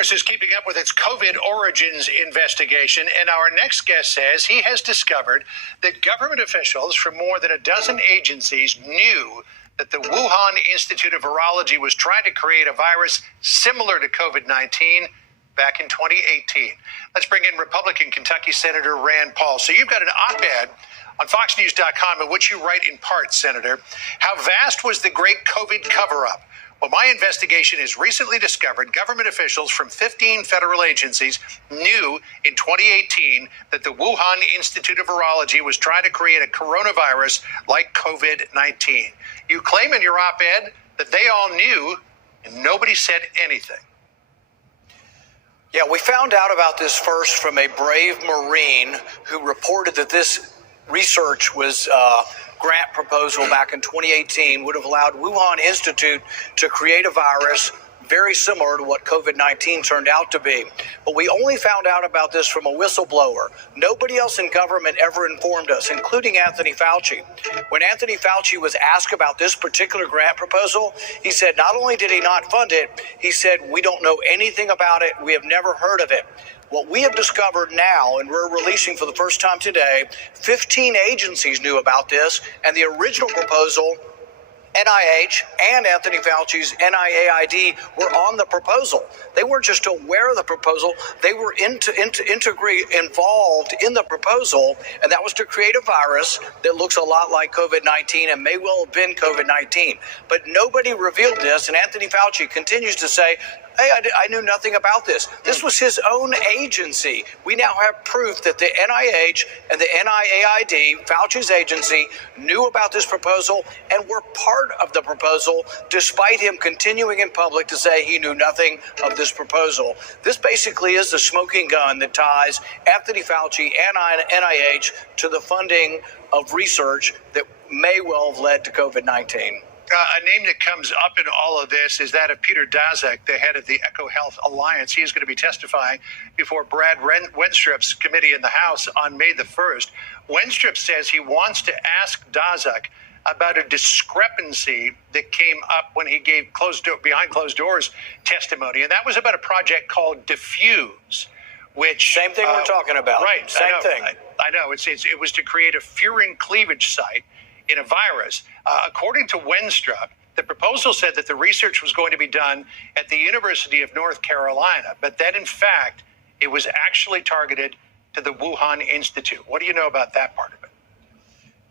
Congress is keeping up with its COVID origins investigation, and our next guest says he has discovered that government officials from more than a dozen agencies knew that the Wuhan Institute of Virology was trying to create a virus similar to COVID-19 back in 2018. Let's bring in Republican Kentucky Senator Rand Paul. So you've got an op-ed on FoxNews.com in which you write in part, Senator, how vast was the great COVID cover-up? Well, my investigation has recently discovered government officials from 15 federal agencies knew in 2018 that the Wuhan Institute of Virology was trying to create a coronavirus like COVID-19. You claim in your op-ed that they all knew and nobody said anything. Yeah, we found out about this first from a brave Marine who reported that this research was grant proposal back in 2018 would have allowed Wuhan Institute to create a virus very similar to what COVID-19 turned out to be. But we only found out about this from a whistleblower. Nobody else in government ever informed us, including Anthony Fauci. When Anthony Fauci was asked about this particular grant proposal, he said not only did he not fund it, he said, we don't know anything about it. We have never heard of it. What we have discovered now, and we're releasing for the first time today, 15 agencies knew about this, and the original proposal, NIH and Anthony Fauci's NIAID were on the proposal. They weren't just aware of the proposal, they were involved in the proposal, and that was to create a virus that looks a lot like COVID-19 and may well have been COVID-19. But nobody revealed this, and Anthony Fauci continues to say, hey, I knew nothing about this. This was his own agency. We now have proof that the NIH and the NIAID, Fauci's agency, knew about this proposal and were part of the proposal, despite him continuing in public to say he knew nothing of this proposal. This basically is the smoking gun that ties Anthony Fauci and NIH to the funding of research that may well have led to COVID-19. A name that comes up in all of this is that of Peter Daszak, the head of the EcoHealth Alliance. He is going to be testifying before Brad Wenstrup's committee in the House on May the 1st. Wenstrup says he wants to ask Daszak about a discrepancy that came up when he gave behind closed doors testimony, and that was about a project called Diffuse, which same thing we're talking about. Right, same thing. I know. It was to create a furin cleavage site in a virus. According to Wenstrup, the proposal said that the research was going to be done at the University of North Carolina, but that in fact, it was actually targeted to the Wuhan Institute. What do you know about that part of it?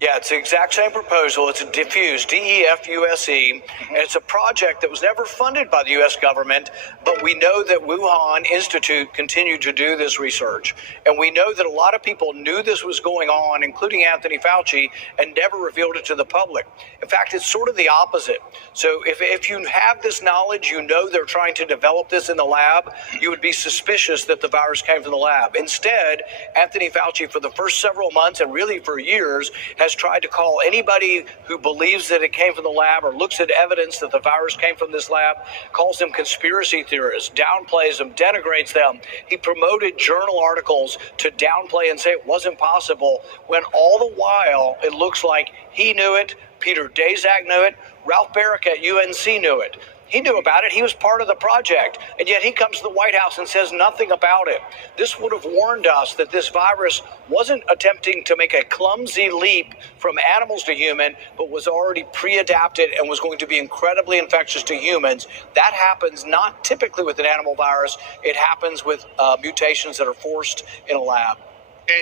Yeah, it's the exact same proposal. It's a Diffuse, D-E-F-U-S-E, and it's a project that was never funded by the U.S. government, but we know that Wuhan Institute continued to do this research. And we know that a lot of people knew this was going on, including Anthony Fauci, and never revealed it to the public. In fact, it's sort of the opposite. So if you have this knowledge, you know they're trying to develop this in the lab, you would be suspicious that the virus came from the lab. Instead, Anthony Fauci, for the first several months and really for years, has tried to call anybody who believes that it came from the lab or looks at evidence that the virus came from this lab, calls them conspiracy theorists, downplays them, denigrates them. He promoted journal articles to downplay and say it wasn't possible, when all the while it looks like he knew it, Peter Daszak knew it, Ralph Barrick at UNC knew it. He knew about it. He was part of the project. And yet he comes to the White House and says nothing about it. This would have warned us that this virus wasn't attempting to make a clumsy leap from animals to human, but was already pre-adapted and was going to be incredibly infectious to humans. That happens not typically with an animal virus. It happens with mutations that are forced in a lab.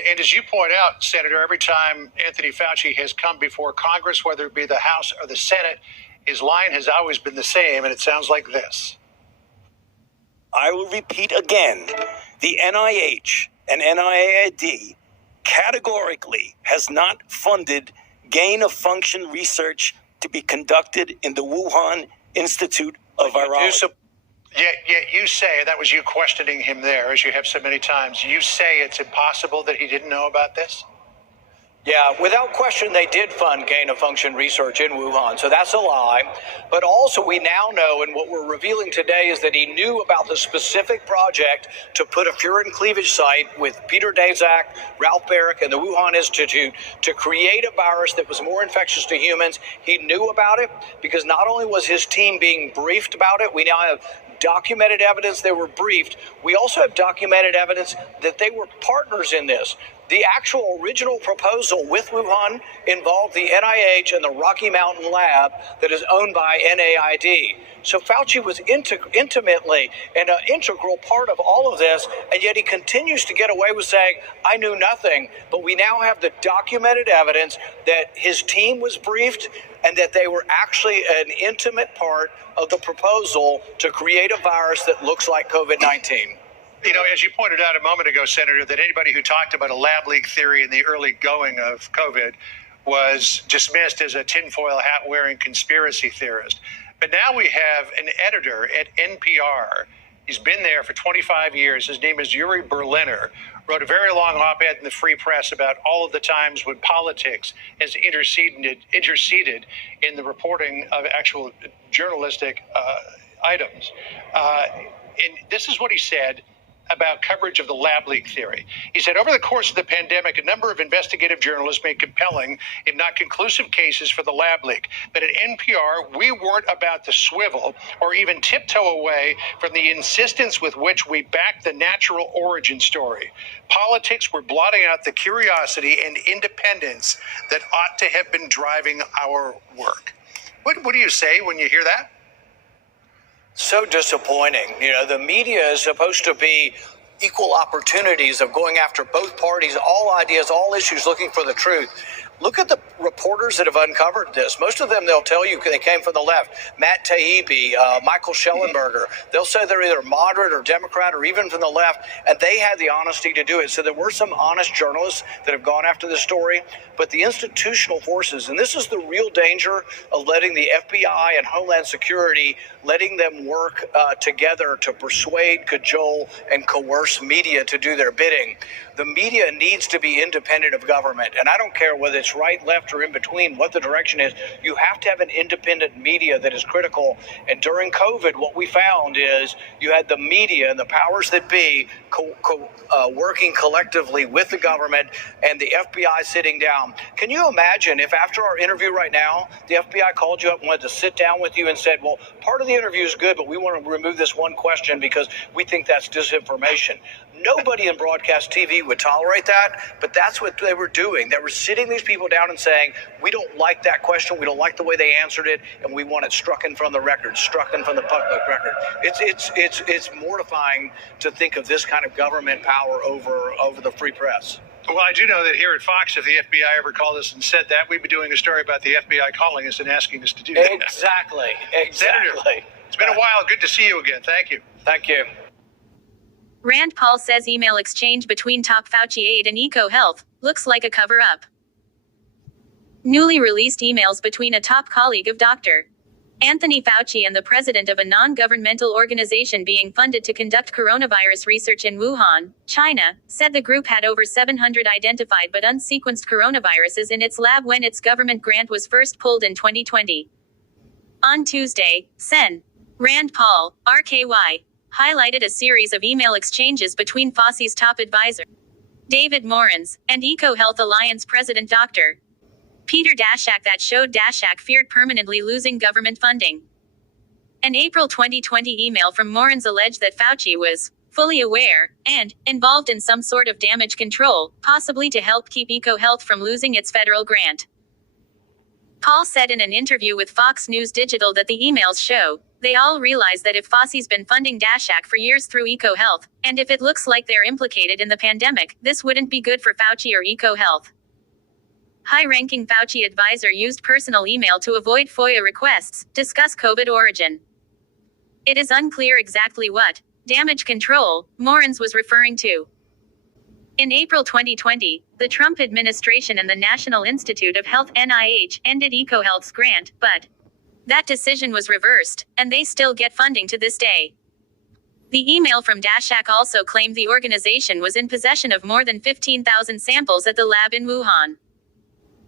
And as you point out, Senator, every time Anthony Fauci has come before Congress, whether it be the House or the Senate, his line has always been the same, and it sounds like this. I will repeat again, the NIH and NIAID categorically has not funded gain-of-function research to be conducted in the Wuhan Institute of Virology. Yet you say, and that was you questioning him there, as you have so many times, you say it's impossible that he didn't know about this? Yeah, without question, they did fund gain-of-function research in Wuhan, so that's a lie. But also, we now know, and what we're revealing today is that he knew about the specific project to put a furin cleavage site with Peter Daszak, Ralph Barrick, and the Wuhan Institute to create a virus that was more infectious to humans. He knew about it because not only was his team being briefed about it, we now have documented evidence they were briefed. We also have documented evidence that they were partners in this. The actual original proposal with Wuhan involved the NIH and the Rocky Mountain Lab that is owned by NAID. So Fauci was intimately and an integral part of all of this, and yet he continues to get away with saying, I knew nothing. But we now have the documented evidence that his team was briefed and that they were actually an intimate part of the proposal to create a virus that looks like COVID-19. You know, as you pointed out a moment ago, Senator, that anybody who talked about a lab leak theory in the early going of COVID was dismissed as a tinfoil hat wearing conspiracy theorist. But now we have an editor at NPR. He's been there for 25 years. His name is Yuri Berliner. Wrote a very long op-ed in the Free Press about all of the times when politics has interceded in the reporting of actual journalistic items. And this is what he said about coverage of the lab leak theory. He said, over the course of the pandemic, a number of investigative journalists made compelling, if not conclusive, cases for the lab leak. But at NPR, we weren't about to swivel or even tiptoe away from the insistence with which we backed the natural origin story. Politics were blotting out the curiosity and independence that ought to have been driving our work. What do you say when you hear that? So disappointing. You know, the media is supposed to be equal opportunities of going after both parties, all ideas, all issues, looking for the truth. Look at the reporters that have uncovered this. Most of them, they'll tell you they came from the left. Matt Taibbi, Michael Schellenberger. They'll say they're either moderate or Democrat or even from the left, and they had the honesty to do it. So there were some honest journalists that have gone after this story, but the institutional forces, and this is the real danger of letting the FBI and Homeland Security, letting them work together to persuade, cajole, and coerce media to do their bidding. The media needs to be independent of government, and I don't care whether it's right, left, or in between, what the direction is. You have to have an independent media that is critical. And during COVID, what we found is you had the media and the powers that be working collectively with the government and the FBI sitting down. Can you imagine if after our interview right now, the FBI called you up and wanted to sit down with you and said, well, part of the interview is good, but we want to remove this one question because we think that's disinformation. Nobody in broadcast TV would tolerate that, but that's what they were doing. They were sitting these people down and saying, we don't like that question, we don't like the way they answered it, and we want it struck from the record, struck from the public record. It's mortifying to think of this kind of government power over the free press. Well, I do know that here at Fox, if the FBI ever called us and said that, we'd be doing a story about the FBI calling us and asking us to do that. Exactly. Senator, it's been a while. Good to see you again. Thank you. Thank you. Rand Paul says email exchange between top Fauci aide and EcoHealth looks like a cover-up. Newly released emails between a top colleague of Dr. Anthony Fauci and the president of a non-governmental organization being funded to conduct coronavirus research in Wuhan, China, said the group had over 700 identified but unsequenced coronaviruses in its lab when its government grant was first pulled in 2020. On Tuesday, Sen. Rand Paul, RKY, highlighted a series of email exchanges between Fauci's top advisor, David Morans, and EcoHealth Alliance president Dr. Peter Daszak that showed Daszak feared permanently losing government funding. An April 2020 email from Morans alleged that Fauci was fully aware and involved in some sort of damage control, possibly to help keep EcoHealth from losing its federal grant. Paul said in an interview with Fox News Digital that the emails show they all realize that if Fauci's been funding Daszak for years through EcoHealth, and if it looks like they're implicated in the pandemic, this wouldn't be good for Fauci or EcoHealth. High-ranking Fauci advisor used personal email to avoid FOIA requests, discuss COVID origin. It is unclear exactly what damage control Morans was referring to. In April 2020, the Trump administration and the National Institute of Health (NIH) ended EcoHealth's grant, but that decision was reversed, and they still get funding to this day. The email from Daszak also claimed the organization was in possession of more than 15,000 samples at the lab in Wuhan.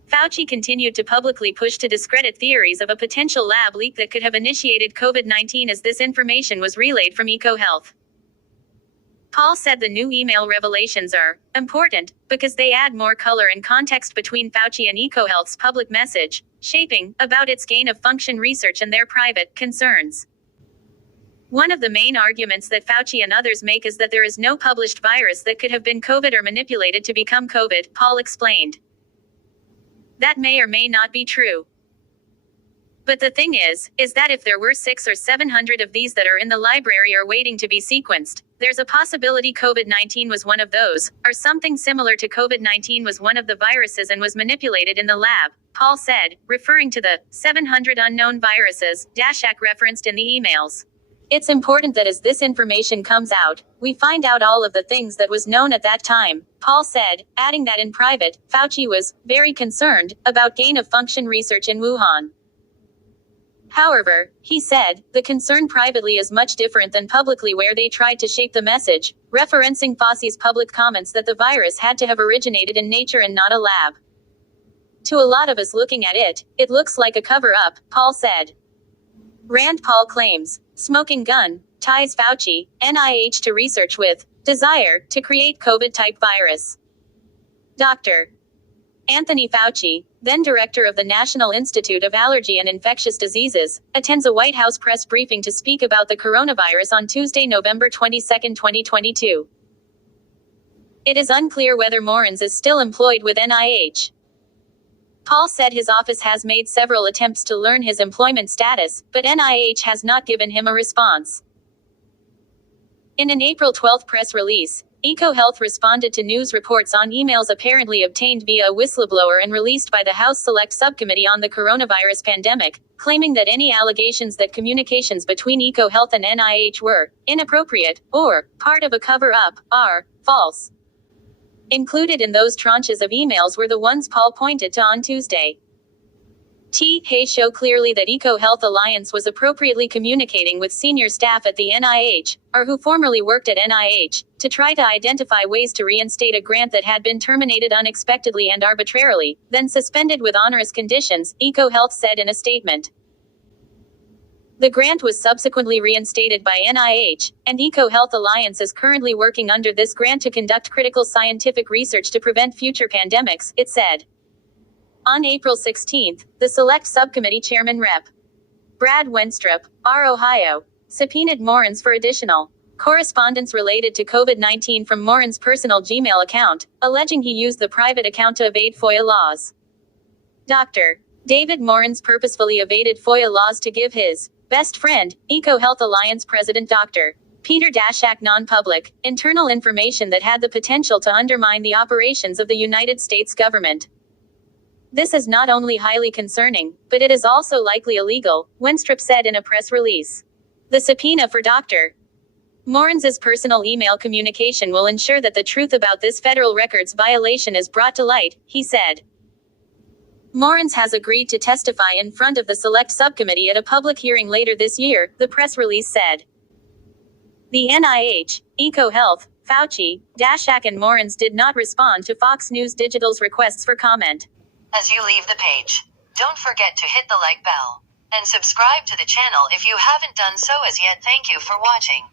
Fauci continued to publicly push to discredit theories of a potential lab leak that could have initiated COVID-19 as this information was relayed from EcoHealth. Paul said the new email revelations are important because they add more color and context between Fauci and EcoHealth's public message, shaping about its gain-of-function research and their private concerns. One of the main arguments that Fauci and others make is that there is no published virus that could have been COVID or manipulated to become COVID, Paul explained. That may or may not be true. But the thing is that if there were 600 or 700 of these that are in the library or waiting to be sequenced, there's a possibility COVID-19 was one of those, or something similar to COVID-19 was one of the viruses and was manipulated in the lab, Paul said, referring to the 700 unknown viruses Daszak referenced in the emails. It's important that as this information comes out, we find out all of the things that was known at that time, Paul said, adding that in private, Fauci was very concerned about gain-of-function research in Wuhan. However, he said, the concern privately is much different than publicly, where they tried to shape the message, referencing Fauci's public comments that the virus had to have originated in nature and not a lab. To a lot of us looking at it, it looks like a cover-up, Paul said. Rand Paul claims, smoking gun, ties Fauci, NIH to research with desire to create COVID-type virus. Dr. Anthony Fauci, then director of the National Institute of Allergy and Infectious Diseases, attends a White House press briefing to speak about the coronavirus on Tuesday, November 22, 2022. It is unclear whether Morans is still employed with NIH. Paul said his office has made several attempts to learn his employment status, but NIH has not given him a response. In an April 12 press release, EcoHealth responded to news reports on emails apparently obtained via a whistleblower and released by the House Select Subcommittee on the Coronavirus Pandemic, claiming that any allegations that communications between EcoHealth and NIH were inappropriate or part of a cover-up are false. Included in those tranches of emails were the ones Paul pointed to on Tuesday. They show clearly that EcoHealth Alliance was appropriately communicating with senior staff at the NIH, or who formerly worked at NIH, to try to identify ways to reinstate a grant that had been terminated unexpectedly and arbitrarily, then suspended with onerous conditions, EcoHealth said in a statement. The grant was subsequently reinstated by NIH, and EcoHealth Alliance is currently working under this grant to conduct critical scientific research to prevent future pandemics, it said. On April 16, the Select Subcommittee Chairman Rep. Brad Wenstrup, R. Ohio, subpoenaed Morans for additional correspondence related to COVID-19 from Morans' personal Gmail account, alleging he used the private account to evade FOIA laws. Dr. David Morans purposefully evaded FOIA laws to give his best friend, EcoHealth Alliance President Dr. Peter Daszak non-public, internal information that had the potential to undermine the operations of the United States government. This is not only highly concerning, but it is also likely illegal, Wenstrup said in a press release. The subpoena for Dr. Morans' personal email communication will ensure that the truth about this federal records violation is brought to light, he said. Morans has agreed to testify in front of the Select Subcommittee at a public hearing later this year, the press release said. The NIH, EcoHealth, Fauci, Daszak and Morans did not respond to Fox News Digital's requests for comment. As you leave the page, don't forget to hit the like bell and subscribe to the channel if you haven't done so as yet. Thank you for watching.